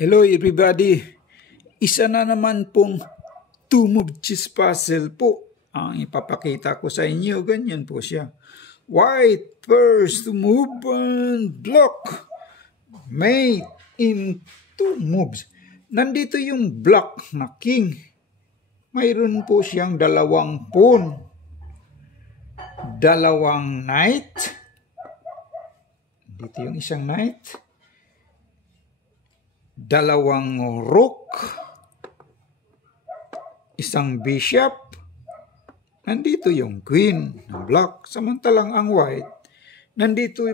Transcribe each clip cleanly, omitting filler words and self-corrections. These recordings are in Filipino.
Hello everybody, isa na naman pong two-move chess puzzle po ang ipapakita ko sa inyo. Ganyan po siya. White first move and block. Mate in two moves. Nandito yung block na king. Mayroon po siyang dalawang pawn, dalawang knight. Dito yung isang knight, dalawang rook, isang bishop, nandito yung queen ng black. Samantalang ang white, nandito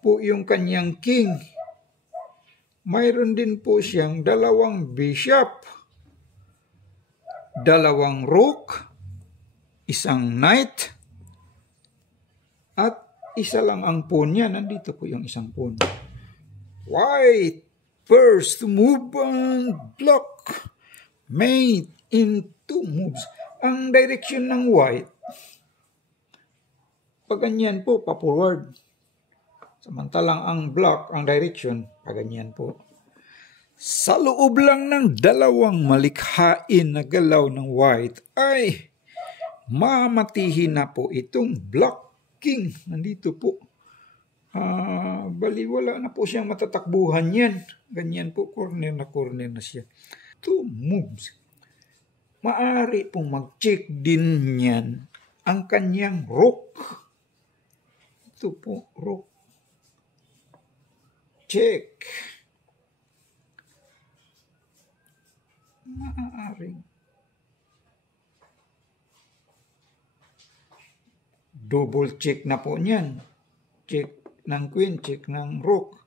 po yung kanyang king. Mayroon din po siyang dalawang bishop, dalawang rook, isang knight, at isa lang ang pawn niya. Nandito po yung isang pawn. White first move and block. Mate in two moves. Ang direction ng white, pag ganyan po, pa-forward. Samantalang ang black, ang direction, pag ganyan po. Sa loob lang ng dalawang malikhain na galaw ng white, ay mamatihin na po itong black king. Nandito po. Baliwala na po siyang matatakbuhan yan. Ganyan po, corner na siya. Two moves. Maari pong mag-check din yan ang kanyang rook. Ito po, rook. Check. Maaaring double check na po niyan. Check ng queen, check ng rook.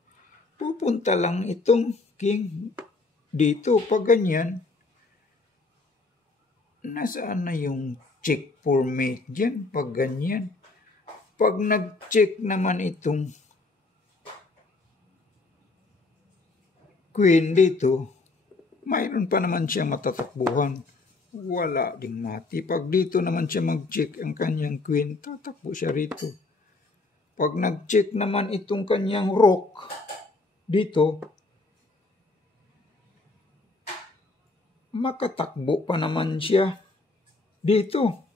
Pupunta lang itong king dito. Pag ganyan, nasaan na yung check for mate dyan? Pag ganyan. Pag nag-check naman itong queen dito, mayroon pa naman siyang matatakbuhan. Wala ding mati. Pag dito naman siya mag-check ang kanyang queen, tatakbo siya rito. Pag nag-check naman itong kanyang rook dito, makatakbo pa naman siya dito.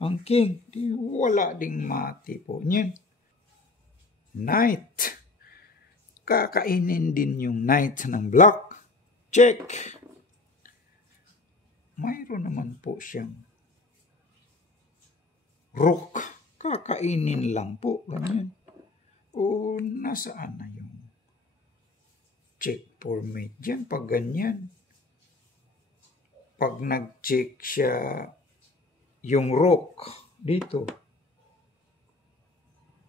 Ang king, wala ding mati po niyan. Knight. Kakainin din yung knight ng black. Check. Mayroon naman po siyang rook. Kakainin lang po. Ganyan. O nasaan na yung check for mate dyan? Pag ganyan. Pag nag-check siya yung rook dito,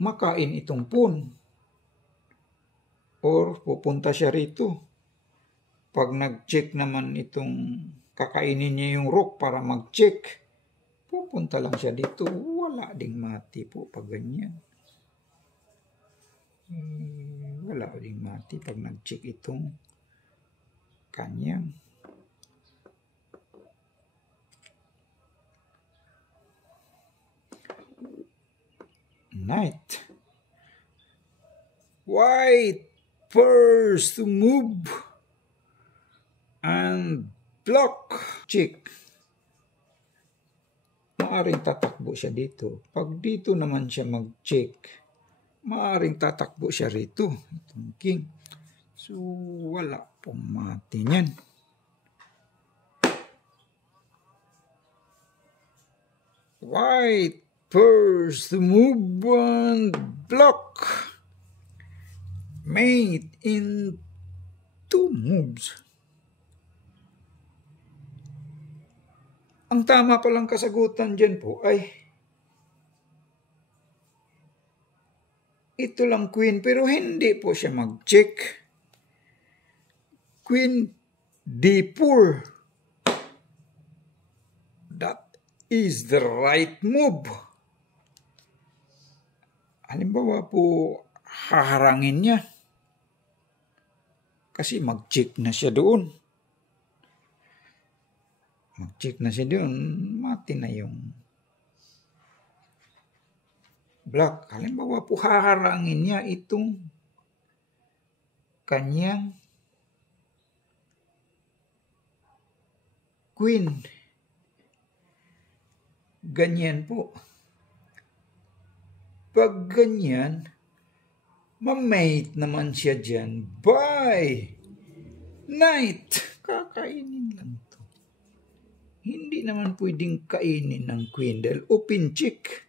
makain itong pawn. Or pupunta siya rito. Pag nag-check naman itong kakainin niya yung rook para mag-check, pupunta lang siya dito. Wala ding mati po pag ganyan. Wala ding mati pag nag-check itong kanyang knight. White first move and block. Check. Maaring tatakbo siya dito. Pag dito naman siya mag-check, maaring tatakbo siya rito. Itong king. So, wala pong mati niyan. White first move and block. Mate in two moves. Ang tama palang kasagutan dyan po ay ito lang queen, pero hindi po siya mag-check. Queen d4. That is the right move. Halimbawa po, haharangin niya. Kasi mag-check na siya doon. Mag-check na siya doon, mati na yung black. Halimbawa po, haharangin niya itong kanyang queen. Ganyan po. Pag ganyan, mamate naman siya dyan by knight. Kakainin lang to. Hindi naman pwedeng kainin ng queen dahil open cheek.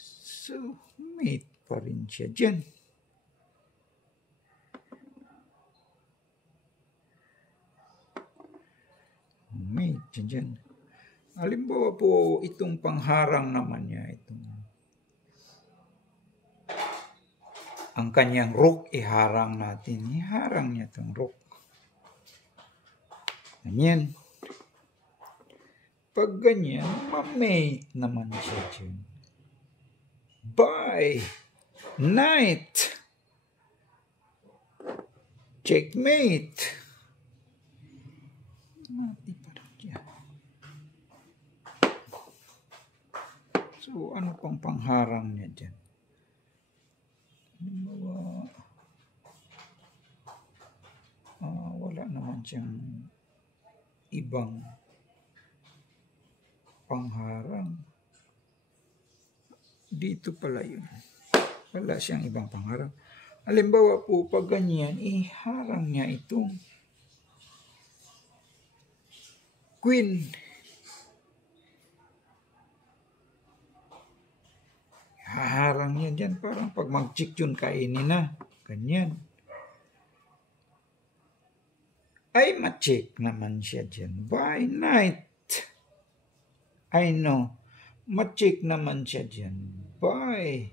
So, mate pa rin siya dyan. Mate dyan. Halimbawa po, itong pangharang naman niya, ang kanyang rook, iharang natin. Iharang niya itong rook. Ganyan. Pag ganyan, mamate naman siya dyan. By knight. Checkmate. Mati pa rin dyan. So, ano pang pangharang niya dyan? Wala naman siyang ibang pangharang. Dito pala yun. Wala siyang ibang pangharang. Halimbawa po, pag ganyan, iharang niya itong queen. Haharang niya dyan. Parang pag mag-check yun, kainin na. Ganyan. Ay, ma-check naman siya dyan. By knight. I know. Ma-check naman siya dyan. By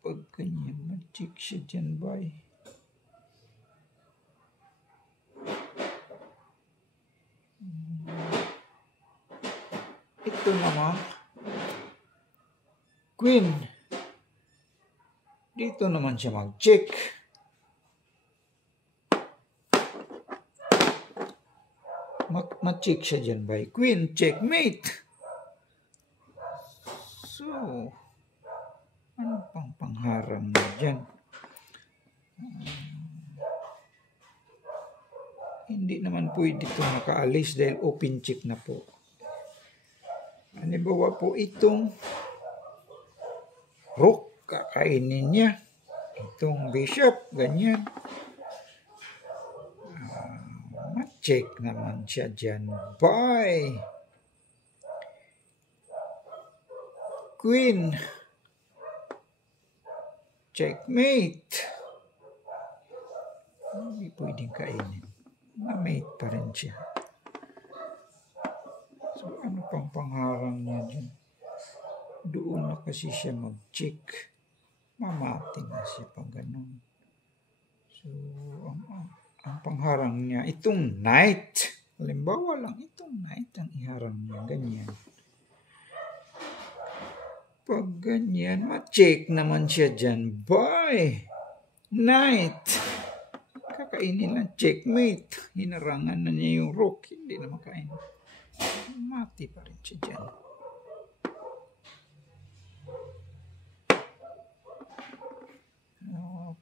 pag ganyan, ma-check siya dyan. By ito naman queen. Dito naman siya mag-check. Ma-check siya dyan by queen. Checkmate. So, ano pang pangharang na dyan? Hindi naman pwede ito nakaalis dahil open check na po. Halimbawa po itong rook, kakainin niya. Itong bishop, ganyan. Ma-check naman siya dyan. By queen. Checkmate. Hindi pwedeng kainin. Ma-mate pa rin siya. So, ano pang pangharang niya dyan? Doon na kasi siya mag-check. Mamati na siya pag ganun. So, ang pangharang niya, itong knight. Halimbawa lang, itong knight ang iharang niya. Ganyan. Pag ganyan, ma-check naman siya dyan. By knight. Kakainin lang, checkmate. Hinarangan na niya yung rook. Hindi na makain. Mati pa rin siya dyan.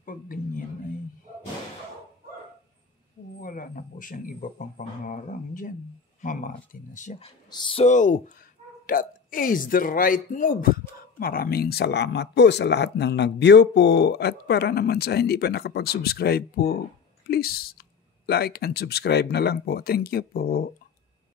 Pag ganyan ay wala na po siyang iba pang pangharang dyan. Mamati na siya. So, that is the right move. Maraming salamat po sa lahat ng nag-view po. At para naman sa hindi pa nakapag-subscribe po, please like and subscribe na lang po. Thank you po.